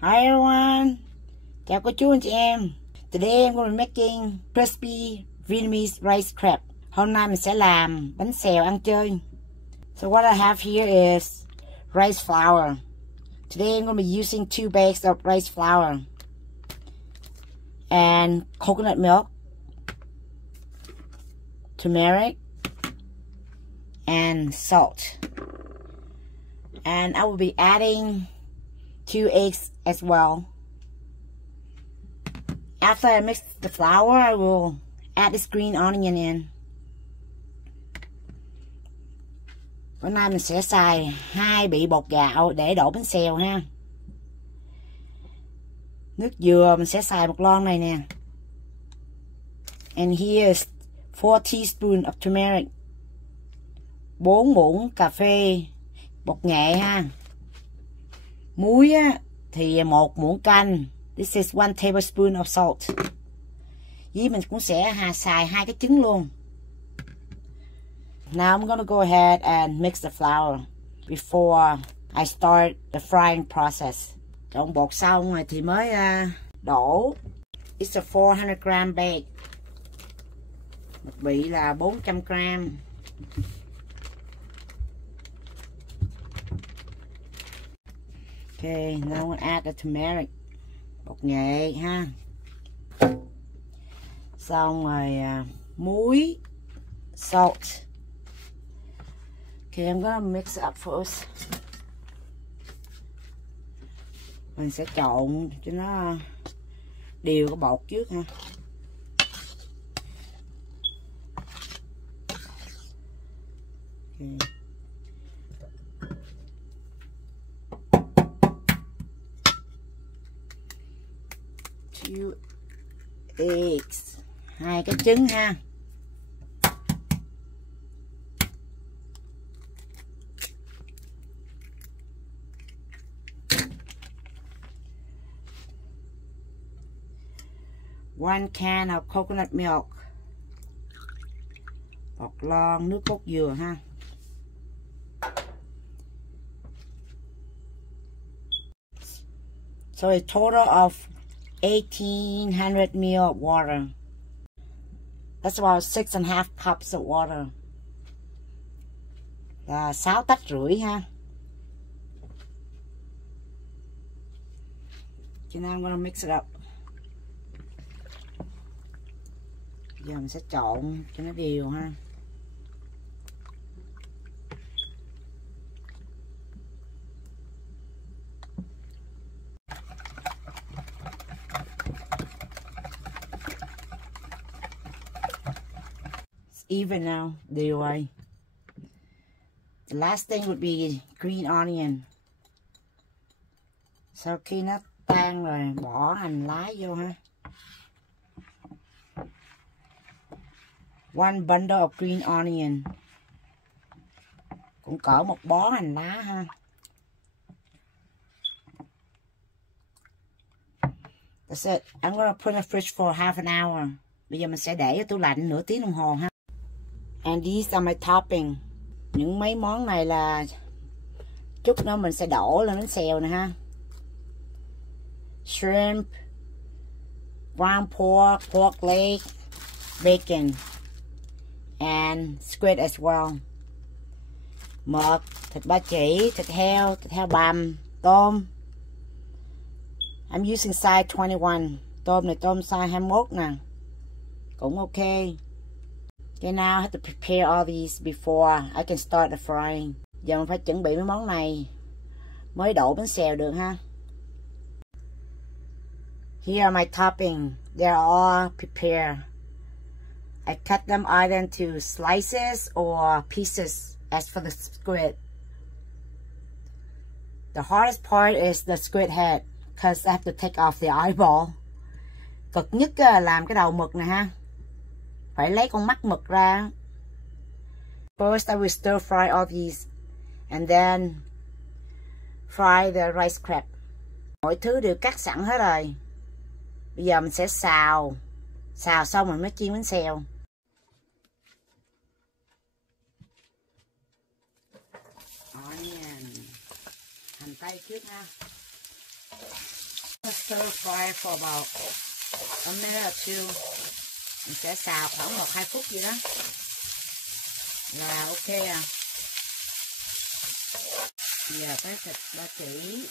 Hi everyone, chào cô chú anh chị em. Today I'm going to be making crispy Vietnamese rice crepe. Hôm nay mình sẽ làm bánh xèo ăn chơi. So what I have here is rice flour. Today I'm going to be using 2 bags of rice flour and coconut milk, turmeric, and salt. And I will be adding 2 eggs as well. After I mix the flour, I will add this green onion in. Bữa nay mình sẽ xài 2 bị bột gạo để đổ bánh xèo ha. Nước dừa mình sẽ xài 1 lon này nè. And here is 4 teaspoons of turmeric. 4 muỗng cà phê bột nghệ ha. Muối á, thì 1 muỗng canh. This is 1 tablespoon of salt. Với mình cũng sẽ xài 2 cái trứng luôn. Now I'm gonna go ahead and mix the flour before I start the frying process. Trộn bột xong rồi thì mới đổ. It's a 400 gram bag. Một bị là 400 gram. Okay, now I'm gonna add the turmeric. Bột nghệ ha. Xong rồi muối, salt. Okay, I'm gonna mix it up first. Mình sẽ trộn cho nó đều cái bột trước ha. Okay. 2 eggs, 2 cái trứng ha. One can of coconut milk. 1 lon nước cốt dừa ha. So a total of 1800 ml of water. That's about 6.5 cups of water. Là 6 tách rưỡi ha. So now I'm gonna mix it up. Giờ mình sẽ trộn cho nó đều ha. Even now, đều rồi. The last thing would be green onion. Sau khi nó tan rồi bỏ hành lá vô ha. 1 bundle of green onion. Cũng cỡ 1 bó hành lá ha. That's it. I'm gonna put in the fridge for half an hour. Bây giờ mình sẽ để ở tủ lạnh nửa tiếng đồng hồ ha. And these are my topping. Những mấy món này là chút nữa mình sẽ đổ lên bánh xèo nè ha. Shrimp, ground pork, pork leg, bacon, and squid as well. Mực, thịt ba chỉ, thịt heo bằm, tôm. I'm using size 21. Tôm này tôm size 21 nè. Cũng ok. Okay, now I have to prepare all these before I can start the frying. Giờ mình phải chuẩn bị mấy món này mới đổ bánh xèo được ha. Here are my topping. They're all prepared. I cut them either into slices or pieces as for the squid. The hardest part is the squid head because I have to take off the eyeball. Cực nhất là làm cái đầu mực này ha. Phải lấy con mắt mực ra. First I will stir fry all these and then fry the rice crepe. Mọi thứ đều cắt sẵn hết rồi. Bây giờ mình sẽ xào xong rồi mới chiên bánh xèo. Onion, hành tây trước ha. stir fry for about a minute or two. Mình sẽ xào khoảng 1-2 phút gì đó là ok à. Giờ cái thịt ba chỉ,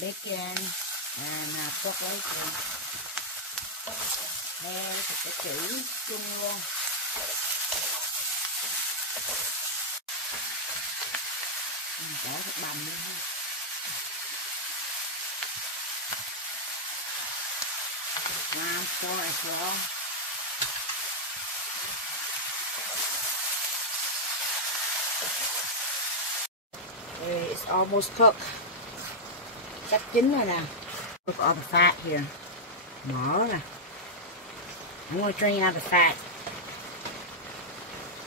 bacon and pork bacon. Đây thịt ba chỉ chung luôn. Mình bỏ thịt bằm luôn ha. Ground pork as well. It's almost cooked. Sắp chín rồi nè. Look at all the fat here. Mỡ nè. I'm going to drain out the fat.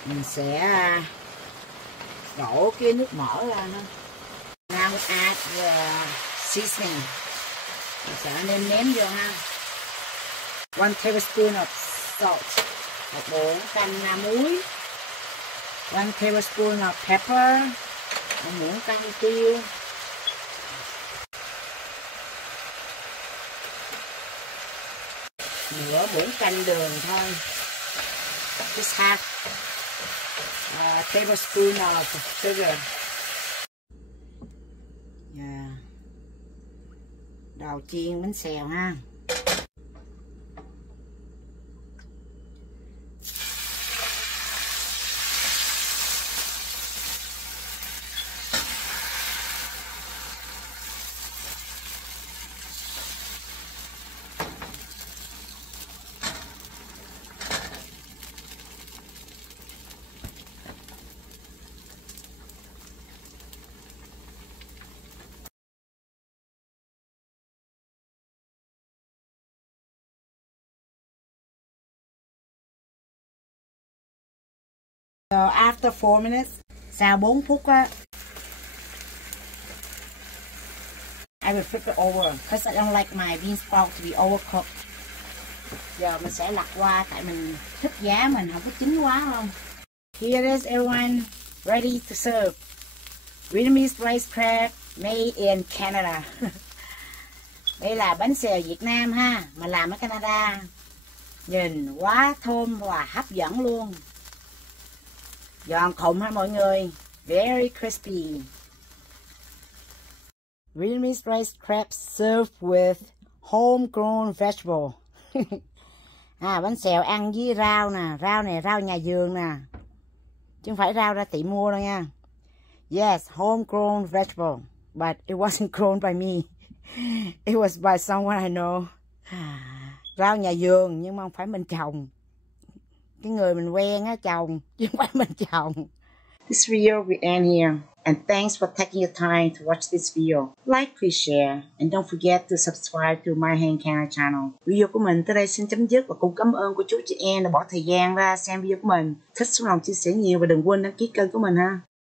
Mình sẽ đổ cái nước mỡ ra ha. Now we add the seasoning. Mình sẽ nêm vô ha. 1 tablespoon of salt. 1 muỗng canh muối. 1 tablespoon of pepper. 1 muỗng canh tiêu. Nửa muỗng canh đường thôi. Just half tablespoon of sugar. Yeah. Đầu chiên bánh xèo ha. So after 4 minutes, sau 4 phút á, I will flip it over because I don't like my bean sprout to be overcooked. Giờ mình sẽ lật qua tại mình thích giá mình không có chín quá không. Here it is everyone, ready to serve. Vietnamese rice crepe made in Canada. Đây là bánh xèo Việt Nam ha, mà làm ở Canada. Nhìn quá thơm và hấp dẫn luôn. Giòn khủng ha mọi người. Very crispy. Vietnamese rice crepe served with homegrown vegetable. Bánh xèo ăn với rau nè. Rau này rau nhà vườn nè. Chứ không phải rau ra tiệm mua đâu nha. Yes, homegrown vegetable. But it wasn't grown by me. It was by someone I know. Rau nhà vườn nhưng mà không phải mình trồng. Cái người mình quen á trồng chứ không phải mình trồng. This video will end here. And thanks for taking your time to watch this video. Like, please share. And don't forget to subscribe to MyHangCanada channel. Video của mình tới đây xin chấm dứt. Và cũng cảm ơn cô chú chị em đã bỏ thời gian ra xem video của mình. Thích xuống lòng chia sẻ nhiều và đừng quên đăng ký kênh của mình ha.